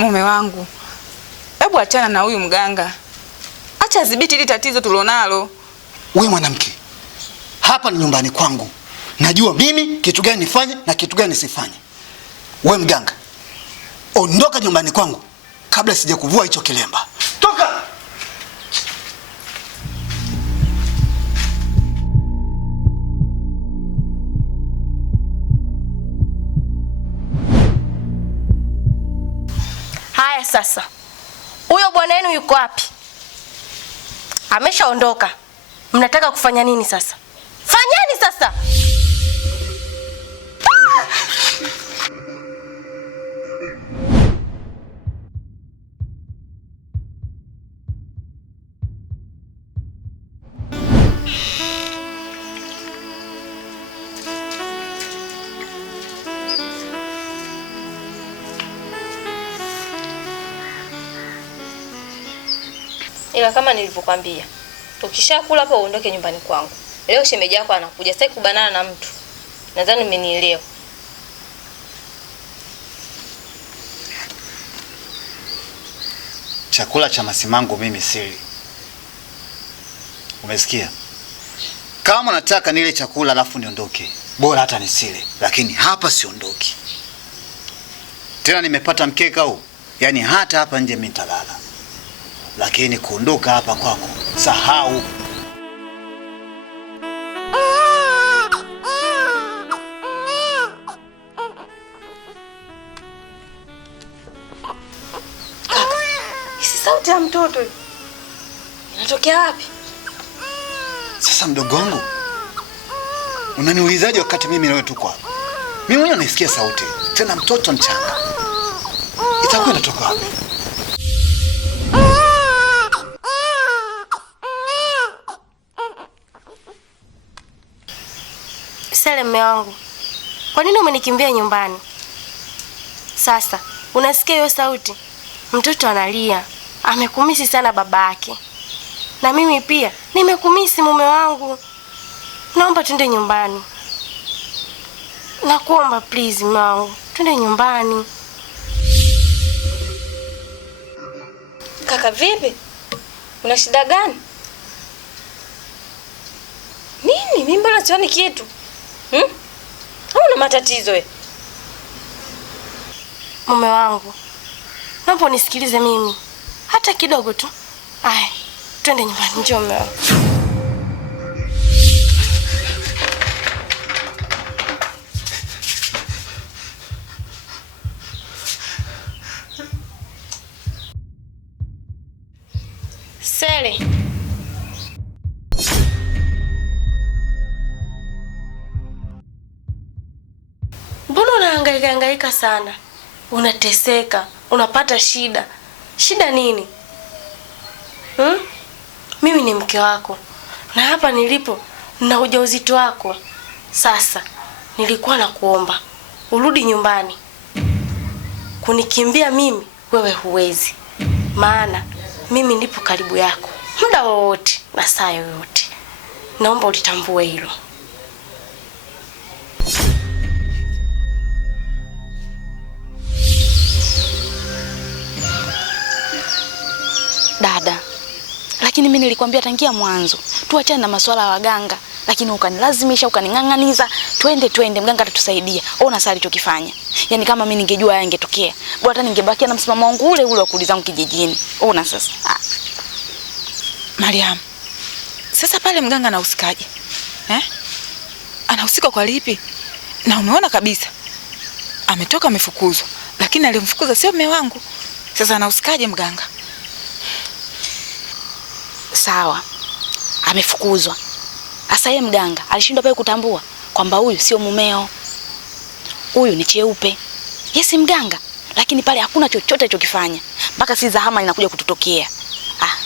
Mume wangu, hebu achana na huyu mganga. Acha dhibiti hili tatizo tulionalo. Wewe mwanamke, hapa ni nyumbani kwangu. Najua mimi kitu gani nifanye na kitu gani nisifanye. Wewe mganga, ondoka nyumbani kwangu kabla sijakuvua hicho kilemba. Toka! Haya sasa. Huyo bwana wenu yuko wapi? Ameshaondoka. Mnataka kufanya nini sasa? Fanyeni sasa. Ila kama nilivyokuambia, ukishakula hapo uondoke nyumbani kwangu. Leo shemeji yako anakuja, sasa kubanana na mtu. Nadhani umenielewa. Chakula cha masimango mimi sili. Umesikia? Kama nataka nile chakula alafu niondoke, bora hata nisile, lakini hapa siondoki. Tena nimepata mkeka huu, yani hata hapa nje mimi nitalala. Lakini kuondoka hapa kwako, sahau. Kaka, hisi sauti ya mtoto inatokea wapi? Sasa mdogo wangu, unaniulizaje wakati mimi na wewe tuko hapa? Mimi mwenyewe naisikia sauti, tena mtoto mchanga. Itakuwa inatoka wapi? Sele mume wangu, kwa nini umenikimbia nyumbani? Sasa, unasikia hiyo sauti? Mtoto analia. Amekumisi sana babake. Na mimi pia nimekumisi mume wangu. Naomba twende nyumbani. Nakuomba please mume wangu, twende nyumbani. Kaka vipi? Una shida gani? Nini? Mimi mbona sioni kitu? Hauna matatizo wewe? Mume wangu, naomba unisikilize mimi. Hata kidogo tu. Aya, twende nyumbani, njoo mume wangu. Sele. Mbona unahangaika sana? Unateseka, unapata shida. Shida nini? Mimi ni mke wako. Na hapa nilipo na ujauzito wako. Sasa nilikuwa nakuomba urudi nyumbani. Kunikimbia mimi wewe huwezi. Maana mimi nipo karibu yako muda wowote na saa yoyote. Naomba ulitambue hilo. Dada, lakini mimi nilikwambia tangia mwanzo tuachane na masuala ya waganga, lakini ukanilazimisha, ukaning'ang'aniza twende mganga atatusaidia. Ona sasa alichokifanya. Yaani kama mimi ningejua haya yangetokea, bora hata ningebakia na msimamo wangu ule wa kuuliza zangu kijijini. Ona sasa. Mariam, sasa pale mganga anahusikaje? Anahusika kwa lipi? Na umeona kabisa ametoka amefukuzwa, lakini alimfukuza sio mume wangu. Sasa anahusikaje mganga? Sawa, amefukuzwa. Asa yeye mganga alishindwa pale kutambua kwamba huyu sio mumeo. Huyu ni cheupe. Yesi mganga, lakini pale hakuna chochote alichokifanya. Mpaka si zahama inakuja kututokea.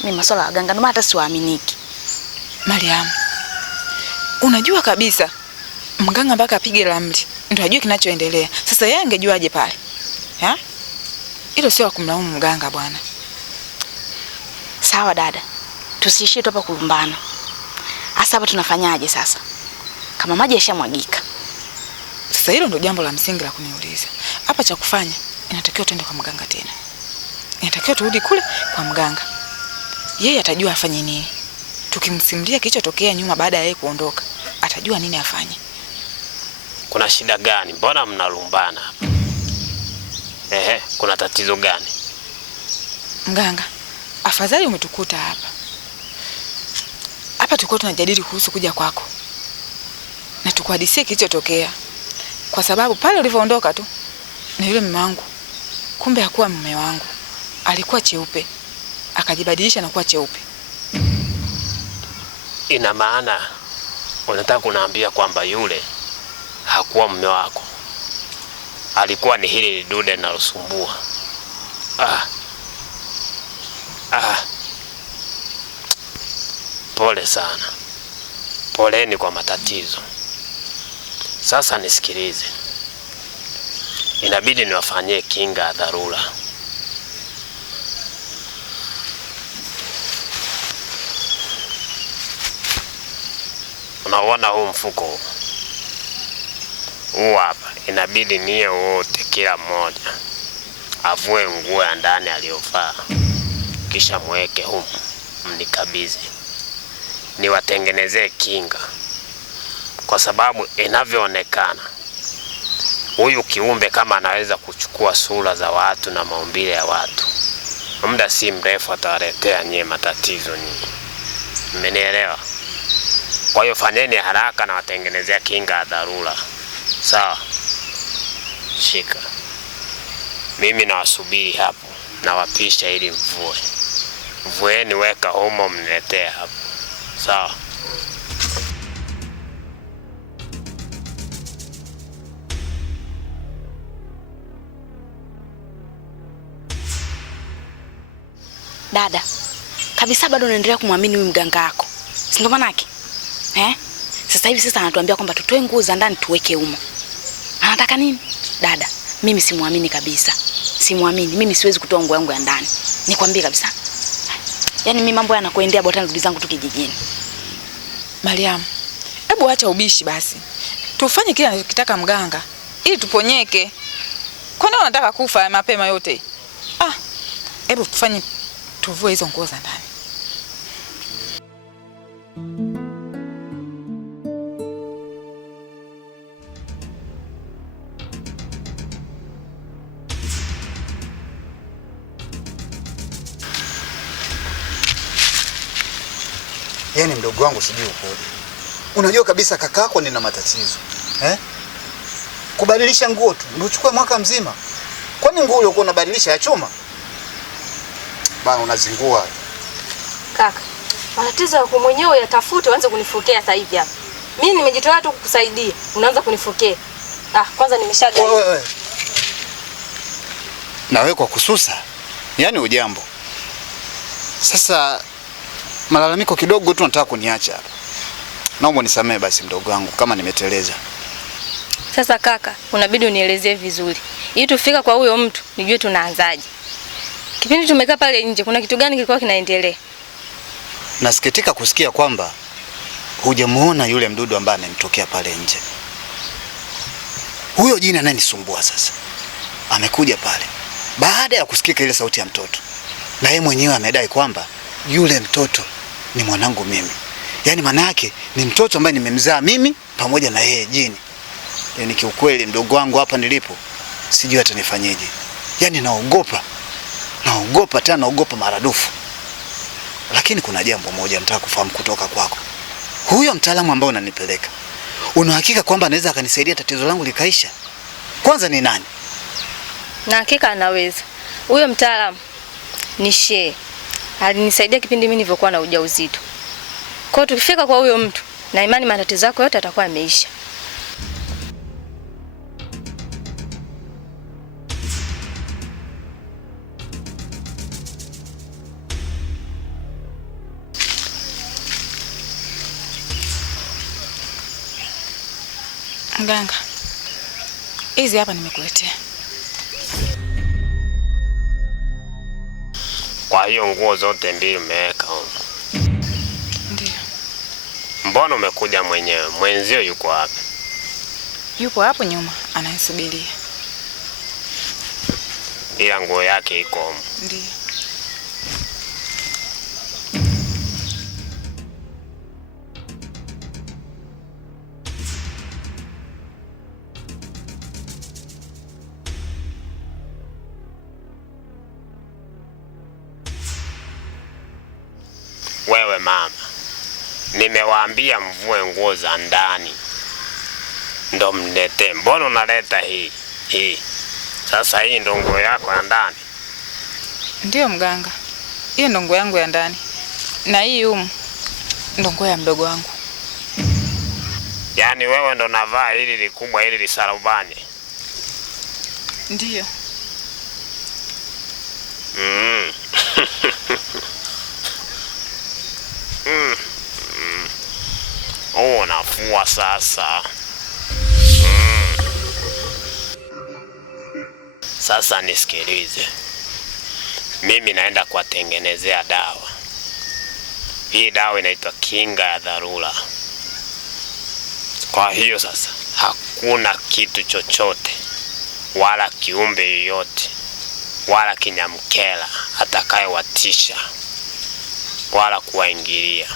Mimi masuala ya waganga ndio hata siwaaminiki. Mariam, unajua kabisa mganga mpaka apige ramli ndio ajue kinachoendelea. Sasa yeye angejuaje pale? Hilo sio kumlaumu mganga bwana. Sawa dada. Tusiishie tu hapa kulumbana. Asa hapa tunafanyaje sasa? Kama maji yashamwagika. Sasa hilo ndio jambo la msingi la kuniuliza. Hapa cha kufanya inatakiwa twende kwa mganga tena. inatakiwa turudi kule kwa mganga. Yeye atajua afanye nini. Tukimsimulia kilichotokea nyuma baada ya yeye kuondoka, atajua nini afanye. Kuna shida gani? Mbona mnalumbana hapa? Kuna tatizo gani? Mganga, afadhali umetukuta hapa. Hapa tulikuwa tunajadili kuhusu kuja kwako. Na tukuhadisie kilichotokea. Kwa sababu pale ulivyoondoka tu na yule mume wangu, kumbe hakuwa mume wangu. Alikuwa cheupe. Akajibadilisha na kuwa cheupe. Ina maana unataka kuniambia kwamba yule hakuwa mume wako? Alikuwa ni hili dude linalosumbua. Pole sana. Poleni kwa matatizo. Sasa nisikilize. Inabidi niwafanyie kinga ya dharura. Unaona huu mfuko huu hapa, inabidi niye wote kila mmoja avue nguo ya ndani aliyovaa, kisha mweke humu, mnikabidhi niwatengenezee kinga, kwa sababu inavyoonekana huyu kiumbe kama anaweza kuchukua sura za watu na maumbile ya watu, muda si mrefu atawaletea nyie matatizo nyinyi. Mmenielewa? Kwa hiyo fanyeni haraka na watengenezea kinga ya dharura. Sawa? Shika. Mimi nawasubiri hapo, nawapisha ili mvue. Mvueni, weka humo, mniletee hapo. Sawa? Dada, kabisa bado unaendelea kumwamini huyu mganga wako. Si ndo manake? Sasa hivi anatuambia kwamba tutoe nguo za ndani tuweke humo. Anataka nini? Dada, mimi simuamini kabisa. Simuamini. Mimi siwezi kutoa nguo yangu ya ndani. Nikwambie kabisa. Yaani mimi mambo yanakuendea bora nirudi zangu tu kijijini. Mariam, hebu acha ubishi basi. Tufanye kile anachotaka mganga ili tuponyeke. Kwani unataka kufa mapema yote? Hebu tufanye tuvue hizo nguo za ndani. Yaani mdogo wangu sijui ukoje. Unajua kabisa kakako nina matatizo. Kubadilisha nguo tu ndio uchukue mwaka mzima. Kwani nguo uliokuwa unabadilisha ya chuma? Bana unazingua. Kaka, matatizo yako mwenyewe yatafute, uanze kunifokea sasa hivi hapa. Mimi nimejitoa tu kukusaidia, unaanza kunifokea. Kwanza nimeshaga. Wewe. Na wewe kwa kususa. Yaani ujambo. Sasa malalamiko kidogo tu nataka kuniacha hapa. Naomba nisamee basi mdogo wangu kama nimeteleza. Sasa kaka, unabidi unielezee vizuri. Ili tufika kwa huyo mtu, nijue tunaanzaje. Kipindi tumekaa pale nje, kuna kitu gani kilikuwa kinaendelea? Nasikitika kusikia kwamba hujamuona yule mdudu ambaye amemtokea pale nje. Huyo jini ananisumbua sasa. Amekuja pale baada ya kusikika ile sauti ya mtoto. Na yeye mwenyewe amedai kwamba yule mtoto ni mwanangu mimi. Yaani maana yake ni mtoto ambaye nimemzaa mimi pamoja na yeye jini. Yaani kiukweli mdogo wangu hapa nilipo sijui hata nifanyeje. Yaani naogopa tena naogopa maradufu. Lakini kuna jambo moja nataka kufahamu kutoka kwako. Huyo mtaalamu ambaye unanipeleka, una hakika kwamba anaweza akanisaidia tatizo langu likaisha? Kwanza ni nani? Na hakika anaweza. Huyo mtaalamu ni Shehe. Alinisaidia kipindi mimi nilivyokuwa na ujauzito. Kwa hiyo tukifika kwa huyo mtu, na imani matatizo yako yote yatakuwa yameisha. Mganga, hizi hapa nimekuletea. Kwa hiyo nguo zote mbili umeweka huko? Ndio. Mbona umekuja mwenyewe? Mwenzio yuko wapi? Yupo hapo nyuma, ananisubiria. Ila nguo yake iko huko. Ndio. Wewe mama, nimewaambia mvue nguo za ndani ndo mlete. Mbona unaleta hii? Sasa hii ndo nguo yako ya ndani? Ndiyo mganga, hiyo ndo nguo yangu ya ndani, na hii ndo nguo ya mdogo wangu. Yaani wewe ndo navaa hili likubwa hili lisarubani? Ndiyo. Unafua sasa. Sasa nisikilize. Mimi naenda kuwatengenezea dawa. Hii dawa inaitwa kinga ya dharura. Kwa hiyo sasa hakuna kitu chochote wala kiumbe yoyote wala kinyamkela atakayewatisha wala kuwaingilia.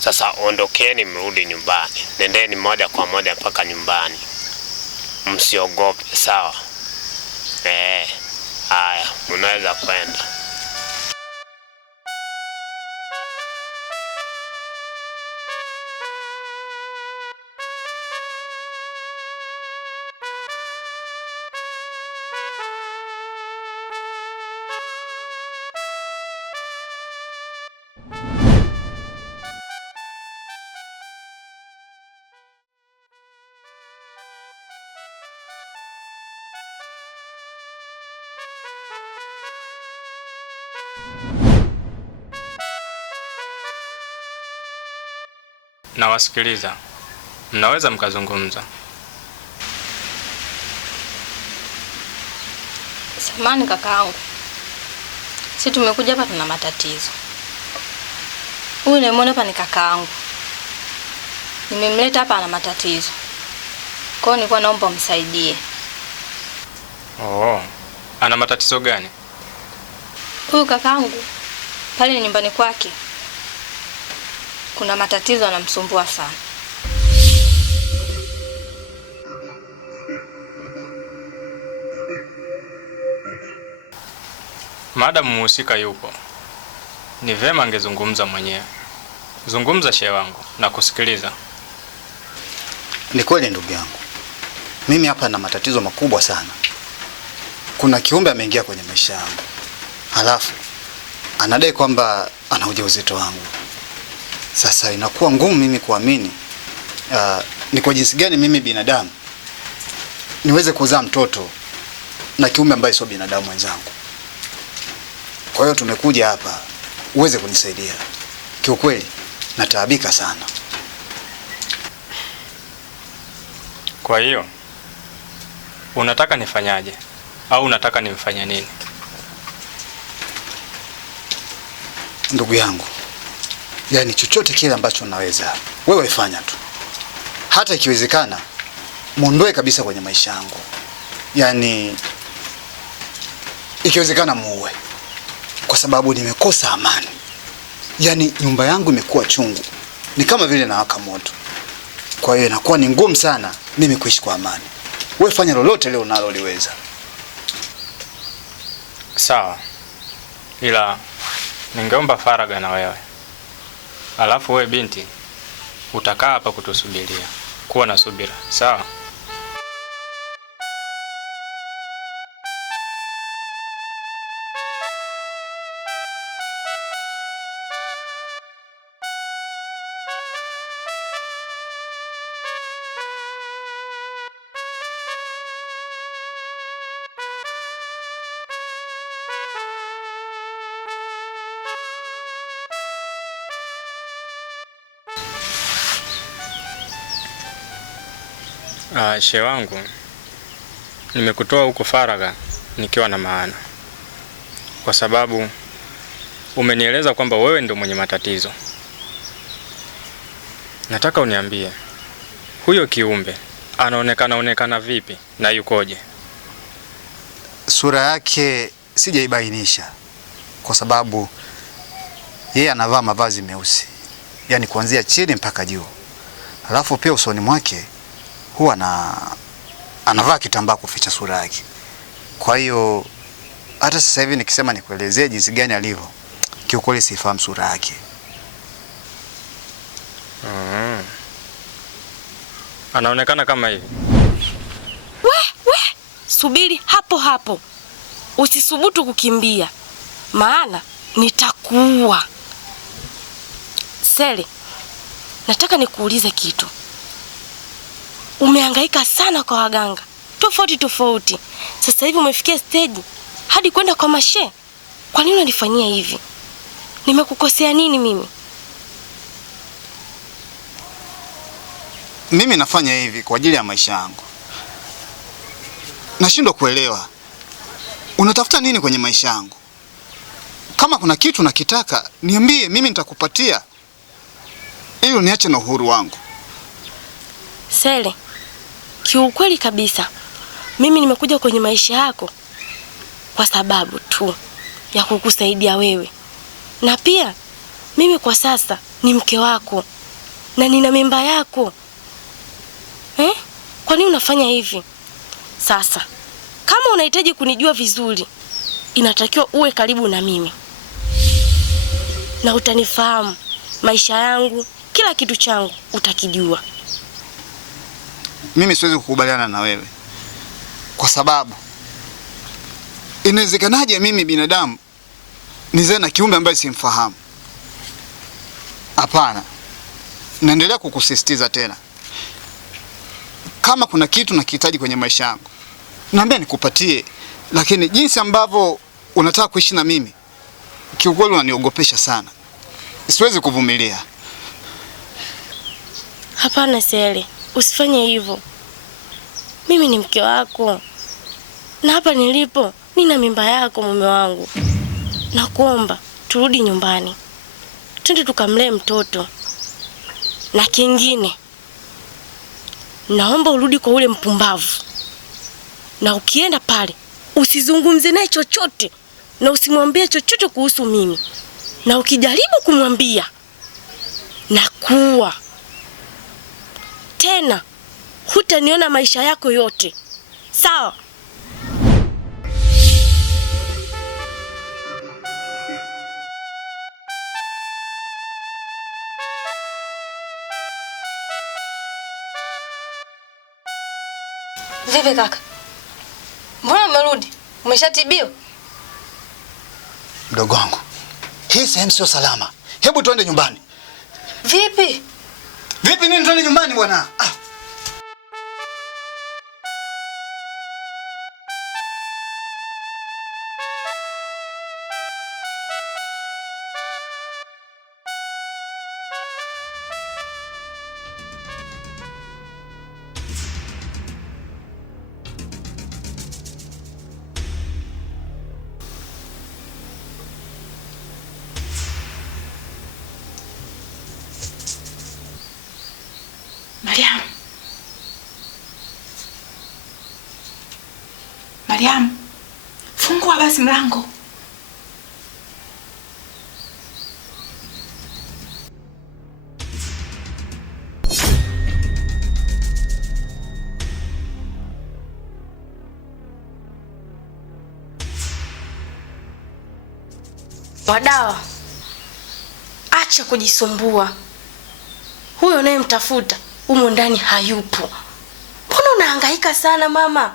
Sasa ondokeni, mrudi nyumbani. Nendeni moja kwa moja mpaka nyumbani. Msiogope, sawa? Haya, mnaweza kwenda. Nawasikiliza. Mnaweza mkazungumza. Samahani kakaangu. Sisi tumekuja hapa tuna matatizo. Huyu unayemwona hapa ni kakaangu. Nimemleta hapa ana matatizo. Kwa hiyo nilikuwa naomba umsaidie. Oh, ana matatizo gani? Huyu kakaangu pale nyumbani kwake kuna matatizo yanamsumbua sana. Madam muhusika yupo, ni vema angezungumza mwenyewe. Zungumza shehe wangu na kusikiliza. Ni kweli ndugu yangu, mimi hapa na matatizo makubwa sana. Kuna kiumbe ameingia kwenye maisha yangu, halafu anadai kwamba ana ujauzito wangu. Sasa inakuwa ngumu mimi kuamini ni kwa jinsi gani mimi binadamu niweze kuzaa mtoto na kiumbe ambaye sio binadamu wenzangu. Kwa hiyo tumekuja hapa uweze kunisaidia. Kiukweli nataabika sana. Kwa hiyo unataka nifanyaje au unataka nimfanye nini? Ndugu yangu, yani chochote kile ambacho unaweza wewe fanya tu. Hata ikiwezekana muondoe kabisa kwenye maisha yangu. Yani ikiwezekana muue, kwa sababu nimekosa amani. Yani nyumba yangu imekuwa chungu, ni kama vile nawaka moto. Kwa hiyo inakuwa ni ngumu sana mimi kuishi kwa amani. Wewe fanya lolote leo unaloliweza. Sawa, ila ningeomba faraga na wewe. Alafu wewe binti utakaa hapa kutusubiria. Kuwa na subira, sawa? Shehe wangu, nimekutoa huko faraga nikiwa na maana, kwa sababu umenieleza kwamba wewe ndio mwenye matatizo. Nataka uniambie huyo kiumbe anaonekana vipi na yukoje? Sura yake sijaibainisha, kwa sababu yeye anavaa mavazi meusi, yani kuanzia chini mpaka juu. Alafu pia usoni mwake huwa anavaa kitambaa kuficha sura yake. Kwa hiyo hata sasa hivi nikisema nikuelezee jinsi gani alivyo, kiukweli sifahamu sura yake. Anaonekana kama hivi. We, subiri hapo hapo. Usisubutu kukimbia, maana nitakuua. Sele, nataka nikuulize kitu. Umehangaika sana kwa waganga tofauti. Sasa hivi umefikia stage hadi kwenda kwa mashe. Kwa nini unanifanyia hivi? Nimekukosea nini mimi? Mimi nafanya hivi kwa ajili ya maisha yangu. Nashindwa kuelewa. Unatafuta nini kwenye maisha yangu? Kama kuna kitu nakitaka, niambie, mimi nitakupatia. Ili uniache na uhuru wangu. Sele, kiukweli kabisa, mimi nimekuja kwenye maisha yako kwa sababu tu ya kukusaidia wewe. Na pia mimi kwa sasa ni mke wako na nina mimba yako. Kwa nini unafanya hivi? Sasa, kama unahitaji kunijua vizuri, inatakiwa uwe karibu na mimi. Na utanifahamu, maisha yangu, kila kitu changu utakijua. Mimi siwezi kukubaliana na wewe. Kwa sababu inawezekanaje mimi binadamu nizae na kiumbe ambaye simfahamu? Hapana. Naendelea kukusisitiza tena. Kama kuna kitu nakihitaji kwenye maisha yangu, naambia nikupatie, lakini jinsi ambavyo unataka kuishi na mimi, kiukweli unaniogopesha sana. Siwezi kuvumilia. Hapana Sele, usifanye hivyo. Mimi ni mke wako. Na hapa nilipo, nina mimba yako mume wangu. Nakuomba, turudi nyumbani. Twende tukamlee mtoto. Na kingine, naomba urudi kwa ule mpumbavu. Na ukienda pale, usizungumze naye chochote. Na usimwambie chochote kuhusu mimi. Na ukijaribu kumwambia, nakuua. Tena, hutaniona maisha yako yote. Sawa? Vipi kaka? Mbona umerudi? Umeshatibiwa? Mdogo wangu, hii sehemu sio salama. Hebu tuende nyumbani. Vipi? Vipi nini tuende nyumbani bwana? Mariam, fungua basi mlango. Wadawa, acha kujisumbua. Huyo naye mtafuta humo ndani hayupo. Mbona unahangaika sana mama?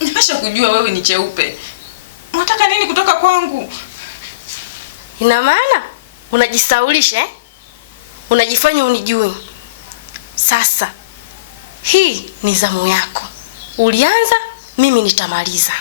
Nimesha kujua wewe ni cheupe. Unataka nini kutoka kwangu? Ina maana unajisaulisha eh? Unajifanya unijui. Sasa hii ni zamu yako. Ulianza, mimi nitamaliza.